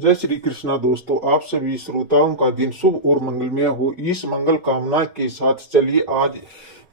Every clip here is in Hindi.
जय श्री कृष्णा दोस्तों, आप सभी श्रोताओं का दिन शुभ और मंगलमय हो। इस मंगल कामना के साथ चलिए आज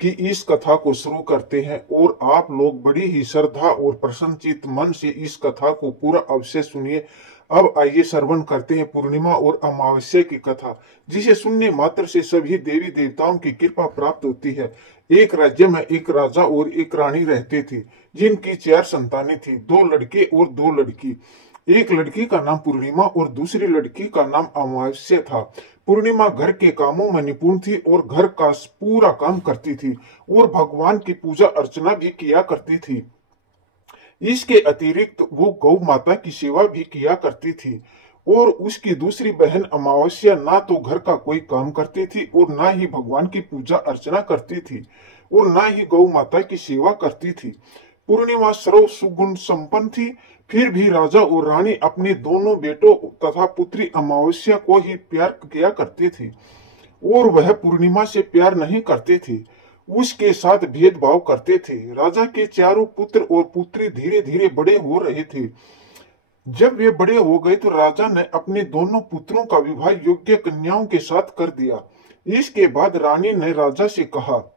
की इस कथा को शुरू करते हैं और आप लोग बड़ी ही श्रद्धा और प्रसन्नचित मन से इस कथा को पूरा अवश्य सुनिए। अब आइए श्रवण करते हैं पूर्णिमा और अमावस्या की कथा, जिसे सुनने मात्र से सभी देवी देवताओं की कृपा प्राप्त होती है। एक राज्य में एक राजा और एक रानी रहते थे, जिनकी 4 संतानें थी, 2 लड़के और 2 लड़की। एक लड़की का नाम पूर्णिमा और दूसरी लड़की का नाम अमावस्या था। पूर्णिमा घर के कामों में निपुण थी और घर का पूरा काम करती थी और भगवान की पूजा अर्चना भी किया करती थी। इसके अतिरिक्त वो गौ माता की सेवा भी किया करती थी। और उसकी दूसरी बहन अमावस्या ना तो घर का कोई काम करती थी और ना ही भगवान की पूजा अर्चना करती थी और ना ही गौ माता की सेवा करती थी। पूर्णिमा सर्व सुगुण संपन्न थी, फिर भी राजा और रानी अपने दोनों बेटों तथा पुत्री अमावस्या को ही प्यार किया करते थे और वह पूर्णिमा से प्यार नहीं करते थे, उसके साथ भेदभाव करते थे। राजा के चारों पुत्र और पुत्री धीरे धीरे बड़े हो रहे थे। जब वे बड़े हो गए तो राजा ने अपने दोनों पुत्रों का विवाह योग्य कन्याओं के साथ कर दिया। इसके बाद रानी ने राजा से कहा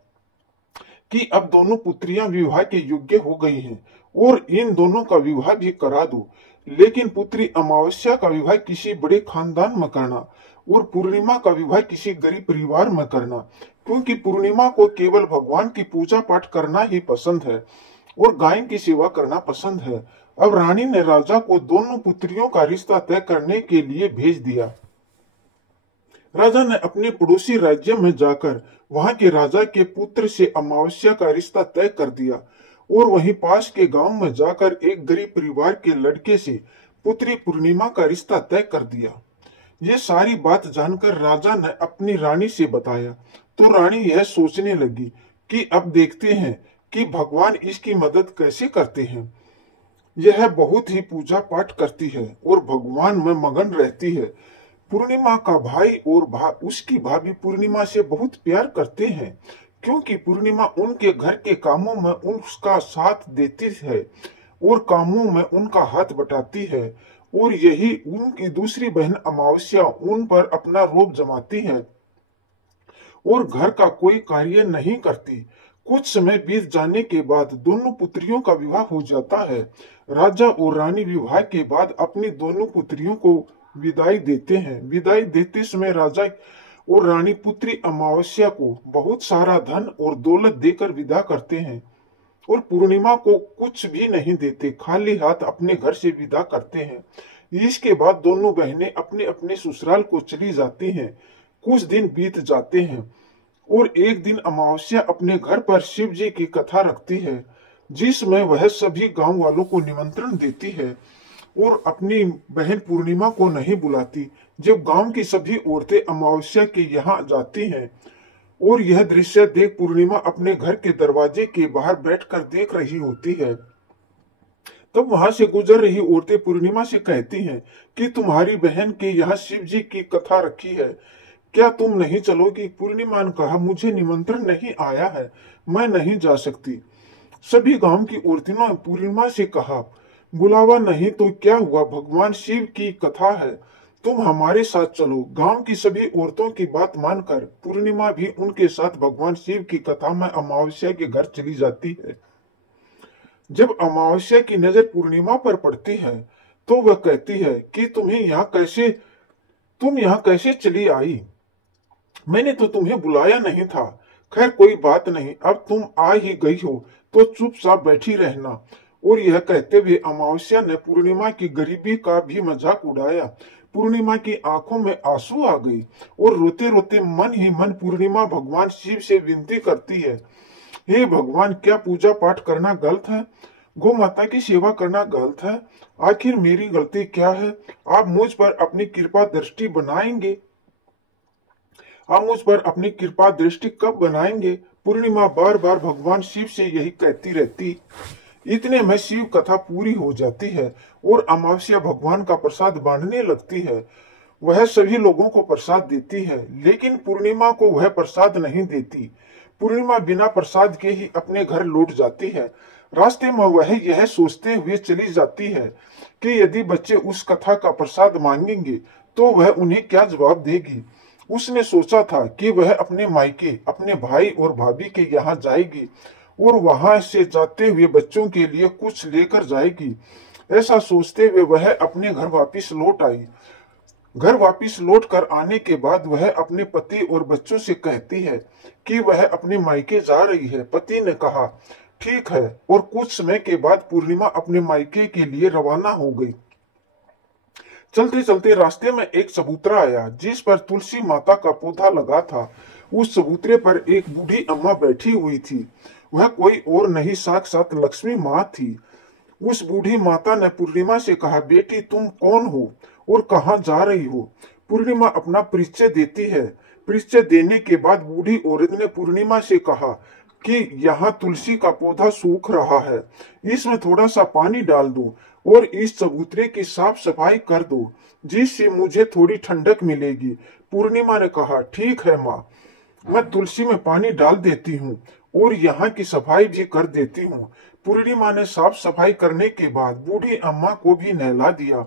कि अब दोनों पुत्रियां विवाह के योग्य हो गई हैं और इन दोनों का विवाह भी करा दो, लेकिन पुत्री अमावस्या का विवाह किसी बड़े खानदान में करना और पूर्णिमा का विवाह किसी गरीब परिवार में करना, क्योंकि पूर्णिमा को केवल भगवान की पूजा पाठ करना ही पसंद है और गाय की सेवा करना पसंद है। अब रानी ने राजा को दोनों पुत्रियों का रिश्ता तय करने के लिए भेज दिया। राजा ने अपने पड़ोसी राज्य में जाकर वहां के राजा के पुत्र से अमावस्या का रिश्ता तय कर दिया और वहीं पास के गांव में जाकर एक गरीब परिवार के लड़के से पुत्री पूर्णिमा का रिश्ता तय कर दिया। ये सारी बात जानकर राजा ने अपनी रानी से बताया तो रानी यह सोचने लगी कि अब देखते हैं कि भगवान इसकी मदद कैसे करते हैं। यह बहुत ही पूजा पाठ करती है और भगवान में मगन रहती है। पूर्णिमा का भाई और उसकी भाभी पूर्णिमा से बहुत प्यार करते हैं, क्योंकि पूर्णिमा उनके घर के कामों में उसका साथ देती है और कामों में उनका हाथ बटाती है, और यही उनकी दूसरी बहन अमावस्या उन पर अपना रोब जमाती है और घर का कोई कार्य नहीं करती। कुछ समय बीत जाने के बाद दोनों पुत्रियों का विवाह हो जाता है। राजा और रानी विवाह के बाद अपनी दोनों पुत्रियों को विदाई देते हैं। विदाई देते समय राजा और रानी पुत्री अमावस्या को बहुत सारा धन और दौलत देकर विदा करते हैं और पूर्णिमा को कुछ भी नहीं देते, खाली हाथ अपने घर से विदा करते हैं। इसके बाद दोनों बहनें अपने अपने ससुराल को चली जाती हैं। कुछ दिन बीत जाते हैं और एक दिन अमावस्या अपने घर पर शिव जी की कथा रखती है, जिसमें वह सभी गांव वालों को निमंत्रण देती है और अपनी बहन पूर्णिमा को नहीं बुलाती। जब गांव की सभी औरतें अमावस्या के यहाँ जाती हैं और यह दृश्य देख पूर्णिमा अपने घर के दरवाजे के बाहर बैठकर देख रही होती है, तब वहां से गुजर रही औरतें पूर्णिमा से कहती हैं कि तुम्हारी बहन के यहाँ शिव जी की कथा रखी है, क्या तुम नहीं चलोगी? पूर्णिमा ने कहा, मुझे निमंत्रण नहीं आया है, मैं नहीं जा सकती। सभी गांव की औरतों ने पूर्णिमा से कहा, बुलावा नहीं तो क्या हुआ, भगवान शिव की कथा है, तुम हमारे साथ चलो। गांव की सभी औरतों की बात मानकर पूर्णिमा भी उनके साथ भगवान शिव की कथा में अमावस्या के घर चली जाती है। जब अमावस्या की नजर पूर्णिमा पर पड़ती है तो वह कहती है कि तुम यहाँ कैसे चली आई? मैंने तो तुम्हें बुलाया नहीं था। खैर कोई बात नहीं, अब तुम आ ही गई हो तो चुपचाप बैठी रहना। और यह कहते हुए अमावस्या ने पूर्णिमा की गरीबी का भी मजाक उड़ाया। पूर्णिमा की आंखों में आंसू आ गई और रोते रोते मन ही मन पूर्णिमा भगवान शिव से विनती करती है, हे भगवान, क्या पूजा पाठ करना गलत है? गौ माता की सेवा करना गलत है? आखिर मेरी गलती क्या है? आप मुझ पर अपनी कृपा दृष्टि बनाएंगे? आप मुझ पर अपनी कृपा दृष्टि कब बनाएंगे? पूर्णिमा बार बार भगवान शिव से यही कहती रहती। इतने में शिव कथा पूरी हो जाती है और अमावस्या भगवान का प्रसाद बांटने लगती है। वह सभी लोगों को प्रसाद देती है, लेकिन पूर्णिमा को वह प्रसाद नहीं देती। पूर्णिमा बिना प्रसाद के ही अपने घर लौट जाती है। रास्ते में वह यह सोचते हुए चली जाती है कि यदि बच्चे उस कथा का प्रसाद मांगेंगे तो वह उन्हें क्या जवाब देगी। उसने सोचा था कि वह अपने मायके, अपने भाई और भाभी के यहाँ जाएगी और वहां से जाते हुए बच्चों के लिए कुछ लेकर जाएगी। ऐसा सोचते हुए वह अपने घर वापस लौट आई। घर वापस लौट कर आने के बाद वह अपने पति और बच्चों से कहती है कि वह अपने मायके जा रही है। पति ने कहा ठीक है, और कुछ समय के बाद पूर्णिमा अपने मायके के लिए रवाना हो गई। चलते चलते रास्ते में एक चबूतरा आया जिस पर तुलसी माता का पौधा लगा था। उस चबूतरे पर एक बूढ़ी अम्मा बैठी हुई थी। वह कोई और नहीं, साक्षात लक्ष्मी माँ थी। उस बूढ़ी माता ने पूर्णिमा से कहा, बेटी तुम कौन हो और कहाँ जा रही हो। पूर्णिमा अपना परिचय देती है। परिचय देने के बाद बूढ़ी औरत ने पूर्णिमा से कहा कि यहाँ तुलसी का पौधा सूख रहा है, इसमें थोड़ा सा पानी डाल दो और इस चबूतरे की साफ सफाई कर दो, जिससे मुझे थोड़ी ठंडक मिलेगी। पूर्णिमा ने कहा ठीक है माँ, मैं तुलसी में पानी डाल देती हूँ और यहाँ की सफाई भी कर देती हूँ। पूर्णिमा ने साफ सफाई करने के बाद बूढ़ी अम्मा को भी नहला दिया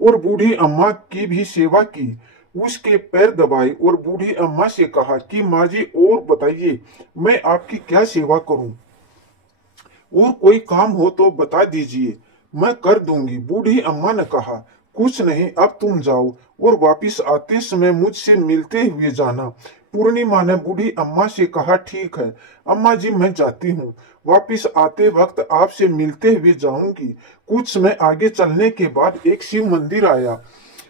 और बूढ़ी अम्मा की भी सेवा की। उसके पैर दबाए और बूढ़ी अम्मा से कहा कि माँ जी और बताइए, मैं आपकी क्या सेवा करूं, और कोई काम हो तो बता दीजिए, मैं कर दूंगी। बूढ़ी अम्मा ने कहा कुछ नहीं, अब तुम जाओ और वापिस आते समय मुझसे मिलते हुए जाना। पूर्णिमा ने बूढ़ी अम्मा से कहा ठीक है अम्मा जी, मैं जाती हूँ, वापिस आते वक्त आपसे मिलते हुए जाऊंगी। कुछ समय आगे चलने के बाद एक शिव मंदिर आया।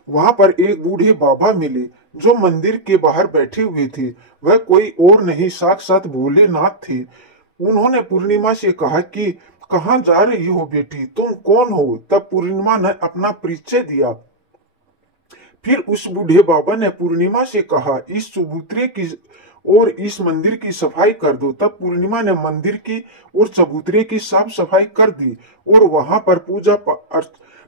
वहां पर एक बूढ़े बाबा मिले जो मंदिर के बाहर बैठे हुए थे। वह कोई और नहीं, साक्षात भोलेनाथ थे। उन्होंने पूर्णिमा से कहा कि कहाँ जा रही हो बेटी, तुम कौन हो। तब पूर्णिमा ने अपना परिचय दिया। फिर उस बूढ़े बाबा ने पूर्णिमा से कहा इस चबूतरे की और इस मंदिर की सफाई कर दो। तब पूर्णिमा ने मंदिर की और चबूतरे की साफ सफाई कर दी और वहां पर पूजा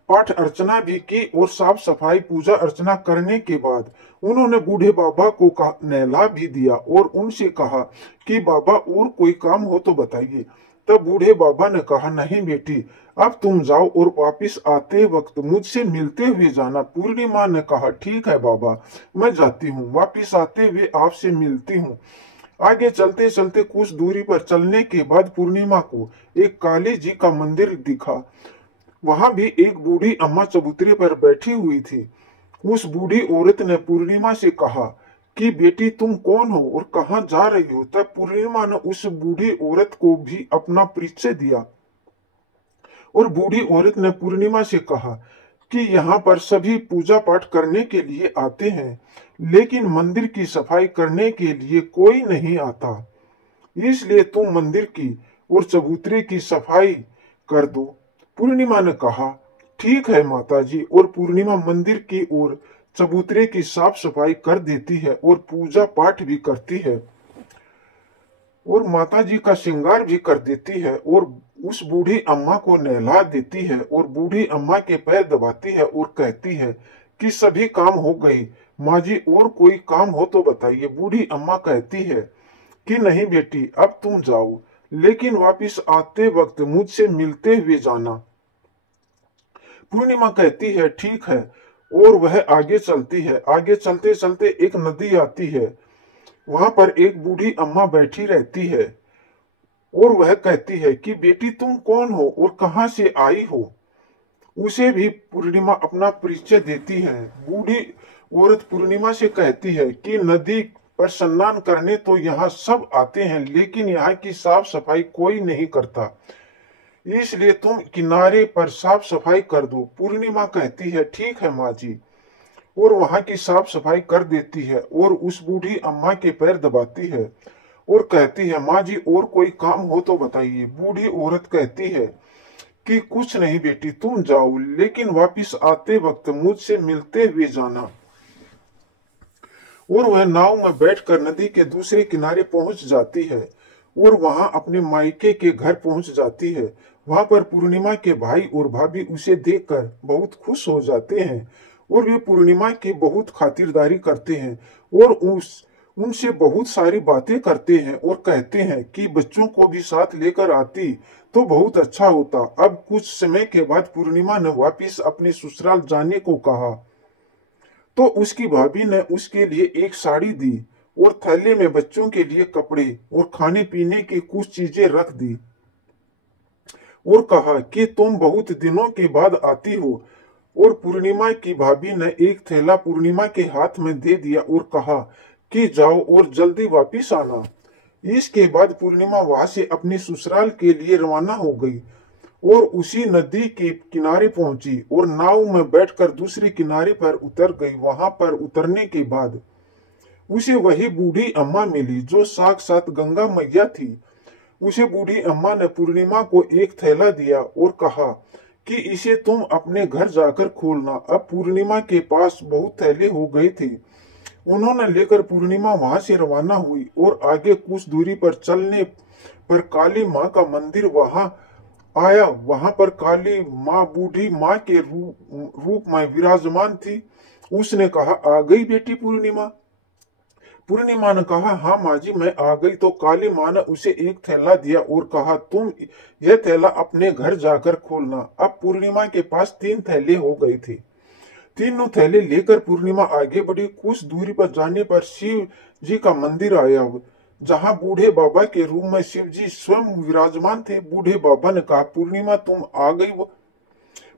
पाठ अर्चना भी की। और साफ सफाई पूजा अर्चना करने के बाद उन्होंने बूढ़े बाबा को नहला भी दिया और उनसे कहा कि बाबा और कोई काम हो तो बताइए। तब बूढ़े बाबा ने कहा नहीं बेटी, अब तुम जाओ और वापस आते वक्त मुझसे मिलते हुए जाना। पूर्णिमा ने कहा ठीक है बाबा, मैं जाती हूँ, वापस आते हुए आपसे मिलती हूँ। आगे चलते चलते कुछ दूरी पर चलने के बाद पूर्णिमा को एक काली जी का मंदिर दिखा। वहां भी एक बूढ़ी अम्मा चबूतरे पर बैठी हुई थी। उस बूढ़ी औरत ने पूर्णिमा से कहा कि बेटी तुम कौन हो और कहाँ जा रही हो। तब पूर्णिमा ने उस बूढ़ी औरत को भी अपना परिचय दिया और बूढ़ी औरत ने पूर्णिमा से कहा कि यहाँ पर सभी पूजा पाठ करने के लिए आते हैं, लेकिन मंदिर की सफाई करने के लिए कोई नहीं आता, इसलिए तुम मंदिर की और चबूतरे की सफाई कर दो। पूर्णिमा ने कहा ठीक है माताजी, और पूर्णिमा मंदिर की और चबूतरे की साफ सफाई कर देती है और पूजा पाठ भी करती है और माताजी का श्रृंगार भी कर देती है और उस बूढ़ी अम्मा को नहला देती है और बूढ़ी अम्मा के पैर दबाती है और कहती है कि सभी काम हो गए माँ जी, और कोई काम हो तो बताइए। बूढ़ी अम्मा कहती है कि नहीं बेटी, अब तुम जाओ, लेकिन वापिस आते वक्त मुझसे मिलते हुए जाना। पूर्णिमा कहती है ठीक है, और वह आगे चलती है। आगे चलते चलते एक नदी आती है। वहां पर एक बूढ़ी अम्मा बैठी रहती है और वह कहती है कि बेटी तुम कौन हो और कहां से आई हो। उसे भी पूर्णिमा अपना परिचय देती है। बूढ़ी औरत पूर्णिमा से कहती है कि नदी पर स्नान करने तो यहाँ सब आते हैं, लेकिन यहाँ की साफ सफाई कोई नहीं करता, इसलिए तुम किनारे पर साफ सफाई कर दो। पूर्णिमा कहती है ठीक है माँ जी, और वहां की साफ सफाई कर देती है और उस बूढ़ी अम्मा के पैर दबाती है और कहती है माँ जी और कोई काम हो तो बताइए। बूढ़ी औरत कहती है कि कुछ नहीं बेटी, तुम जाओ, लेकिन वापिस आते वक्त मुझसे मिलते हुए जाना। और वह नाव में बैठकर नदी के दूसरे किनारे पहुंच जाती है और वहां अपने मायके के घर पहुंच जाती है। वहां पर पूर्णिमा के भाई और भाभी उसे देखकर बहुत खुश हो जाते हैं और वे पूर्णिमा की बहुत खातिरदारी करते हैं और उनसे बहुत सारी बातें करते हैं और कहते हैं कि बच्चों को भी साथ लेकर आती तो बहुत अच्छा होता। अब कुछ समय के बाद पूर्णिमा ने वापिस अपने ससुराल जाने को कहा तो उसकी भाभी ने उसके लिए एक साड़ी दी और थैले में बच्चों के लिए कपड़े और खाने पीने की कुछ चीजें रख दी और कहा कि तुम बहुत दिनों के बाद आती हो। और पूर्णिमा की भाभी ने एक थैला पूर्णिमा के हाथ में दे दिया और कहा कि जाओ और जल्दी वापिस आना। इसके बाद पूर्णिमा वहां से अपने ससुराल के लिए रवाना हो गई और उसी नदी के किनारे पहुंची और नाव में बैठकर दूसरे किनारे पर उतर गई। वहां पर उतरने के बाद उसे वही बूढ़ी अम्मा मिली जो साक्षात गंगा मैया थी। उसे बूढ़ी अम्मा ने पूर्णिमा को एक थैला दिया और कहा कि इसे तुम अपने घर जाकर खोलना। अब पूर्णिमा के पास बहुत थैले हो गए थे। उन्होंने लेकर पूर्णिमा वहां से रवाना हुई और आगे कुछ दूरी पर चलने पर काली माँ का मंदिर वहां आया। वहां पर काली माँ बूढ़ी माँ के रूप में विराजमान थी। उसने कहा, आ गई बेटी पूर्णिमा। पूर्णिमा ने कहा, हाँ माँ जी मैं आ गई। तो काली माँ ने उसे एक थैला दिया और कहा, तुम यह थैला अपने घर जाकर खोलना। अब पूर्णिमा के पास 3 थैले हो गए थे। तीनों थैले लेकर पूर्णिमा आगे बढ़ी। कुछ दूरी पर जाने पर शिव जी का मंदिर आया जहाँ बूढ़े बाबा के रूप में शिव जी स्वयं विराजमान थे। बूढ़े बाबा ने कहा, पूर्णिमा तुम आ गई।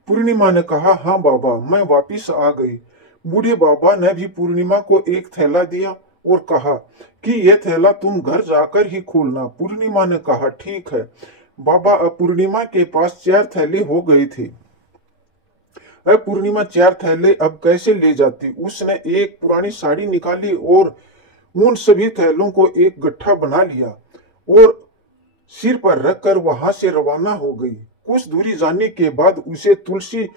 पूर्णिमा ने कहा, हाँ बाबा मैं वापिस आ गई। बूढ़े बाबा ने भी पूर्णिमा को एक थैला दिया और कहा कि यह थैला तुम घर जाकर ही खोलना। पूर्णिमा ने कहा, ठीक है बाबा। अब पूर्णिमा के पास 4 थैले हो गए थे। अब पूर्णिमा 4 थैले अब कैसे ले जाती। उसने एक पुरानी साड़ी निकाली और उन सभी थैलों को एक गट्ठा बना लिया और सिर पर रखकर वहां से रवाना हो गई। कुछ दूरी जाने के बाद उसे तुलसी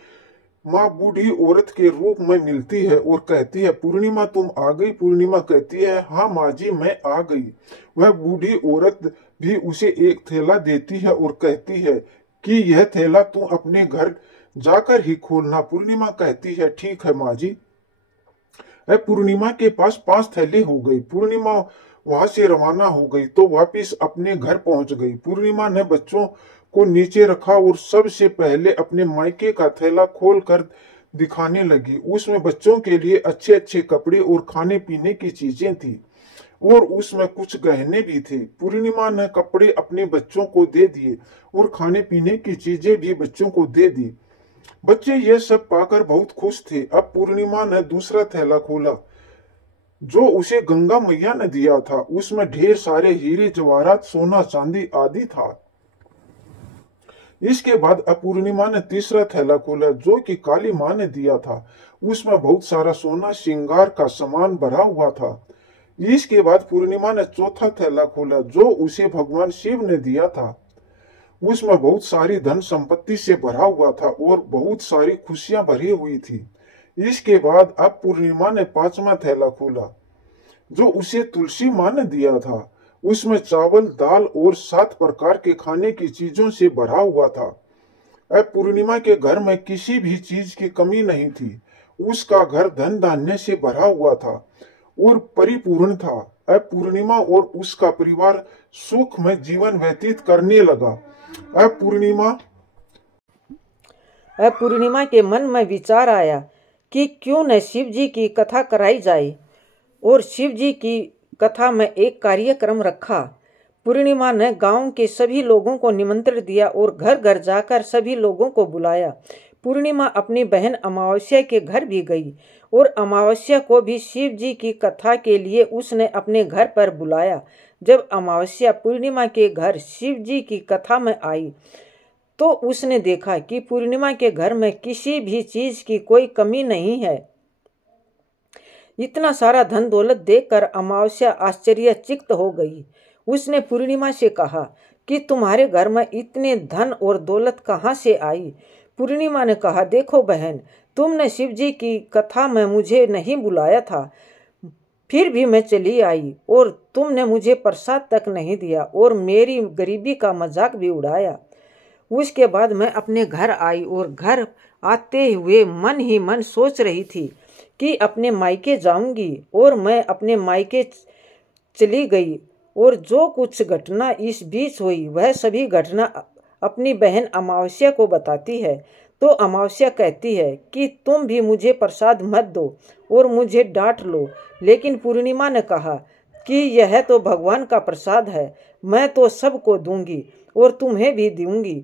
माँ बूढ़ी औरत के रूप में मिलती है और कहती है, पूर्णिमा तुम आ गई। पूर्णिमा कहती है, हाँ माँ जी मैं आ गई। वह बूढ़ी औरत भी उसे एक थैला देती है और कहती है कि यह थैला तुम अपने घर जाकर ही खोलना। पूर्णिमा कहती है, ठीक है माँ जी। पूर्णिमा के पास 5 थैले हो गई। पूर्णिमा वहां से रवाना हो गई तो वापिस अपने घर पहुंच गई। पूर्णिमा ने बच्चों को नीचे रखा और सबसे पहले अपने मायके का थैला खोल कर दिखाने लगी। उसमें बच्चों के लिए अच्छे अच्छे कपड़े और खाने पीने की चीजें थी और उसमें कुछ गहने भी थे। पूर्णिमा ने कपड़े अपने बच्चों को दे दिए और खाने पीने की चीजें भी बच्चों को दे दी। बच्चे ये सब पाकर बहुत खुश थे। अब पूर्णिमा ने दूसरा थैला खोला जो उसे गंगा मैया ने दिया था। उसमें ढेर सारे हीरे जवाहरात सोना चांदी आदि था। इसके बाद पूर्णिमा ने तीसरा थैला खोला जो कि काली माँ ने दिया था। उसमें बहुत सारा सोना श्रृंगार का सामान भरा हुआ था। इसके बाद पूर्णिमा ने चौथा थैला खोला जो उसे भगवान शिव ने दिया था। उसमें बहुत सारी धन संपत्ति से भरा हुआ था और बहुत सारी खुशियां भरी हुई थी। इसके बाद अब पूर्णिमा ने 5वां थैला खोला जो उसे तुलसी माँ ने दिया था। उसमें चावल दाल और 7 प्रकार के खाने की चीजों से भरा हुआ था। अब पूर्णिमा के घर में किसी भी चीज की कमी नहीं थी। उसका घर धन धान्य से भरा हुआ था और परिपूर्ण था। अब पूर्णिमा और उसका परिवार सुख में जीवन व्यतीत करने लगा। अब पूर्णिमा के मन में विचार आया कि क्यों न शिव जी की कथा कराई जाए और शिव जी की कथा में एक कार्यक्रम रखा। पूर्णिमा ने गांव के सभी लोगों को निमंत्रण दिया और घर घर जाकर सभी लोगों को बुलाया। पूर्णिमा अपनी बहन अमावस्या के घर भी गई और अमावस्या को भी शिव जी की कथा के लिए उसने अपने घर पर बुलाया। जब अमावस्या पूर्णिमा के घर शिव जी की कथा में आई तो उसने देखा कि पूर्णिमा के घर में किसी भी चीज की कोई कमी नहीं है। इतना सारा धन दौलत देखकर अमावस्या आश्चर्यचकित हो गई। उसने पूर्णिमा से कहा कि तुम्हारे घर में इतने धन और दौलत कहाँ से आई। पूर्णिमा ने कहा, देखो बहन, तुमने शिव जी की कथा में मुझे नहीं बुलाया था, फिर भी मैं चली आई और तुमने मुझे प्रसाद तक नहीं दिया और मेरी गरीबी का मजाक भी उड़ाया। उसके बाद मैं अपने घर आई और घर आते हुए मन ही मन सोच रही थी कि अपने मायके जाऊंगी और मैं अपने मायके चली गई और जो कुछ घटना इस बीच हुई वह सभी घटना अपनी बहन अमावस्या को बताती है। तो अमावस्या कहती है कि तुम भी मुझे प्रसाद मत दो और मुझे डांट लो, लेकिन पूर्णिमा ने कहा कि यह तो भगवान का प्रसाद है, मैं तो सबको दूंगी और तुम्हें भी दूंगी।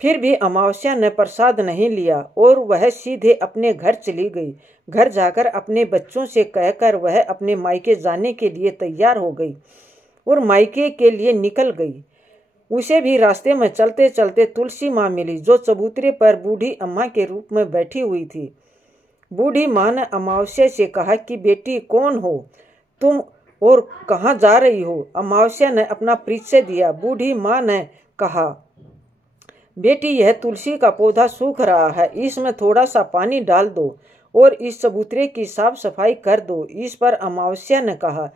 फिर भी अमावस्या ने प्रसाद नहीं लिया और वह सीधे अपने घर चली गई। घर जाकर अपने बच्चों से कहकर वह अपने मायके जाने के लिए तैयार हो गई और मायके के लिए निकल गई। उसे भी रास्ते में चलते चलते तुलसी माँ मिली, जो चबूतरे पर बूढ़ी अम्मा के रूप में बैठी हुई थी। बूढ़ी माँ ने अमावस्या से कहा कि बेटी कौन हो तुम और कहाँ जा रही हो? अमावस्या ने अपना परिचय दिया। बूढ़ी माँ ने कहा, बेटी यह तुलसी का पौधा सूख रहा है, इसमें थोड़ा सा पानी डाल दो और इस चबूतरे की साफ सफाई कर दो। इस पर अमावस्या ने कहा,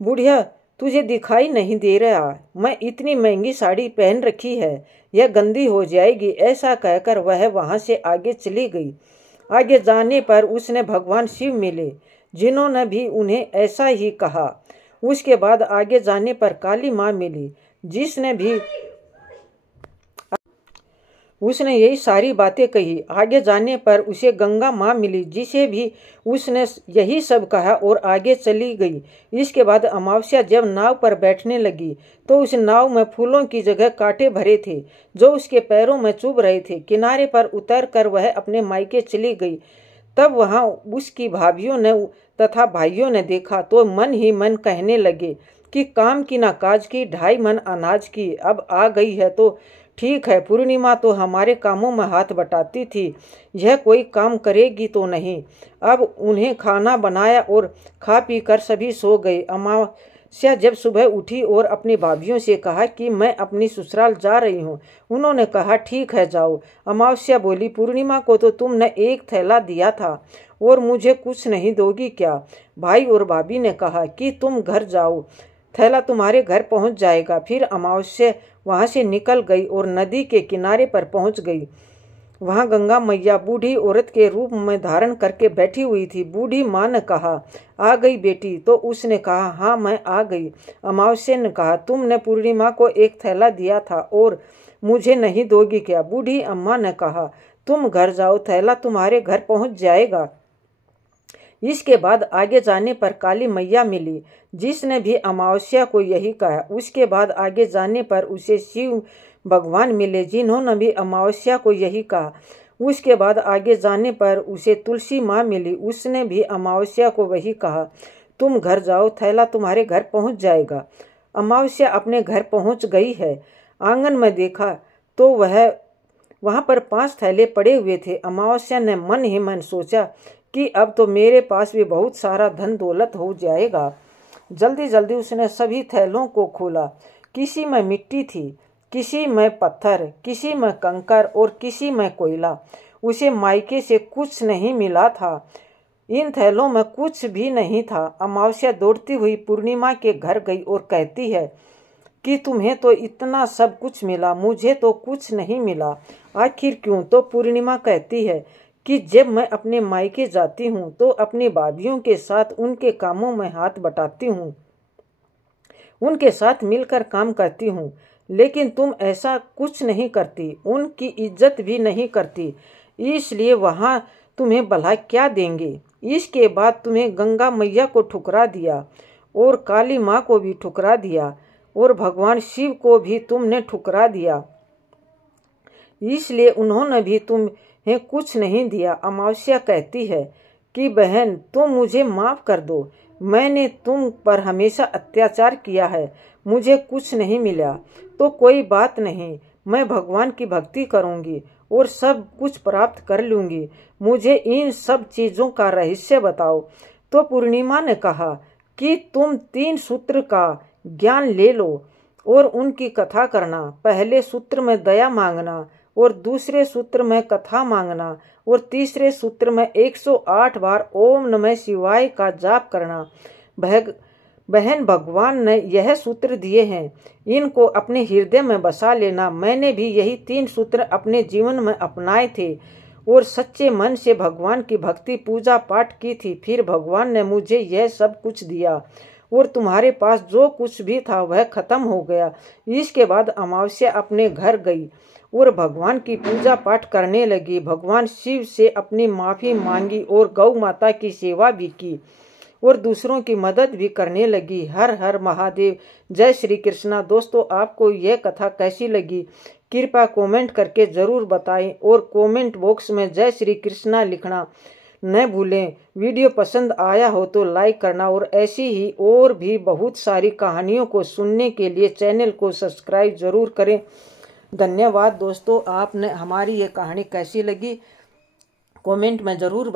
बुढ़िया तुझे दिखाई नहीं दे रहा, मैं इतनी महंगी साड़ी पहन रखी है, यह गंदी हो जाएगी। ऐसा कहकर वह वहां से आगे चली गई। आगे जाने पर उसने भगवान शिव मिले, जिन्होंने भी उन्हें ऐसा ही कहा। उसके बाद आगे जाने पर काली माँ मिली, जिसने भी उसने यही सारी बातें कही। आगे जाने पर उसे गंगा माँ मिली, जिसे भी उसने यही सब कहा और आगे चली गई। इसके बाद अमावस्या जब नाव पर बैठने लगी तो उस नाव में फूलों की जगह कांटे भरे थे, जो उसके पैरों में चुभ रहे थे। किनारे पर उतर कर वह अपने मायके चली गई। तब वहाँ उसकी भाभियों ने तथा भाइयों ने देखा तो मन ही मन कहने लगे कि काम की ना काज की, 2.5 मन अनाज की। अब आ गई है तो ठीक है, पूर्णिमा तो हमारे कामों में हाथ बटाती थी, यह कोई काम करेगी तो नहीं। अब उन्हें खाना बनाया और खा पी कर सभी सो गए। अमावस्या जब सुबह उठी और अपनी भाभियों से कहा कि मैं अपनी ससुराल जा रही हूँ। उन्होंने कहा ठीक है जाओ। अमावस्या बोली, पूर्णिमा को तो तुमने 1 थैला दिया था और मुझे कुछ नहीं दोगी क्या? भाई और भाभी ने कहा कि तुम घर जाओ, थैला तुम्हारे घर पहुँच जाएगा। फिर अमावस्या वहाँ से निकल गई और नदी के किनारे पर पहुँच गई। वहाँ गंगा मैया बूढ़ी औरत के रूप में धारण करके बैठी हुई थी। बूढ़ी माँ ने कहा, आ गई बेटी? तो उसने कहा, हाँ मैं आ गई। अमावस्या ने कहा, तुमने पूर्णिमा को 1 थैला दिया था और मुझे नहीं दोगी क्या? बूढ़ी अम्मा ने कहा, तुम घर जाओ, थैला तुम्हारे घर पहुँच जाएगा। इसके बाद आगे जाने पर काली मैया मिली, जिसने भी अमावस्या को यही कहा। उसके बाद आगे जाने पर उसे शिव भगवान मिले, जिन्होंने भी अमावस्या को यही कहा। उसके बाद आगे जाने पर उसे तुलसी माँ मिली, उसने भी अमावस्या को वही कहा, तुम घर जाओ, थैला तुम्हारे घर पहुँच जाएगा। अमावस्या अपने घर पहुँच गई है। आंगन में देखा तो वहाँ पर 5 थैले पड़े हुए थे। अमावस्या ने मन ही मन सोचा कि अब तो मेरे पास भी बहुत सारा धन दौलत हो जाएगा। जल्दी जल्दी उसने सभी थैलों को खोला। किसी में मिट्टी थी, किसी में पत्थर, किसी में कंकर और किसी में कोयला। उसे मायके से कुछ नहीं मिला था। इन थैलों में कुछ भी नहीं था। अमावस्या दौड़ती हुई पूर्णिमा के घर गई और कहती है कि तुम्हें तो इतना सब कुछ मिला, मुझे तो कुछ नहीं मिला। आखिर क्यों? तो पूर्णिमा कहती है कि जब मैं अपने मायके जाती हूँ तो अपनी भाभियों के साथ उनके कामों में हाथ बटाती हूँ, उनके साथ मिलकर काम करती हूँ, लेकिन तुम ऐसा कुछ नहीं करती, उनकी इज्जत भी नहीं करती, इसलिए वहाँ तुम्हें भला क्या देंगे। इसके बाद तुम्हें गंगा मैया को ठुकरा दिया और काली माँ को भी ठुकरा दिया और भगवान शिव को भी तुमने ठुकरा दिया, इसलिए उन्होंने भी तुम्हें कुछ नहीं दिया। अमावस्या कहती है कि बहन तुम मुझे माफ़ कर दो, मैंने तुम पर हमेशा अत्याचार किया है, मुझे कुछ नहीं मिला तो कोई बात नहीं, मैं भगवान की भक्ति करूंगी और सब कुछ प्राप्त कर लूंगी, मुझे इन सब चीज़ों का रहस्य बताओ। तो पूर्णिमा ने कहा कि तुम 3 सूत्र का ज्ञान ले लो और उनकी कथा करना। पहले सूत्र में दया मांगना और दूसरे सूत्र में कथा मांगना और तीसरे सूत्र में 108 बार ओम नमः शिवाय का जाप करना। बहन भगवान ने यह सूत्र दिए हैं, इनको अपने हृदय में बसा लेना। मैंने भी यही 3 सूत्र अपने जीवन में अपनाए थे और सच्चे मन से भगवान की भक्ति पूजा पाठ की थी, फिर भगवान ने मुझे यह सब कुछ दिया और तुम्हारे पास जो कुछ भी था वह खत्म हो गया। इसके बाद अमावस्या अपने घर गई और भगवान की पूजा पाठ करने लगी। भगवान शिव से अपनी माफ़ी मांगी और गौ माता की सेवा भी की और दूसरों की मदद भी करने लगी। हर हर महादेव, जय श्री कृष्णा। दोस्तों, आपको यह कथा कैसी लगी कृपया कमेंट करके ज़रूर बताएं और कमेंट बॉक्स में जय श्री कृष्णा लिखना न भूलें। वीडियो पसंद आया हो तो लाइक करना और ऐसी ही और भी बहुत सारी कहानियों को सुनने के लिए चैनल को सब्सक्राइब ज़रूर करें। धन्यवाद दोस्तों। आपने हमारी ये कहानी कैसी लगी कमेंट में ज़रूर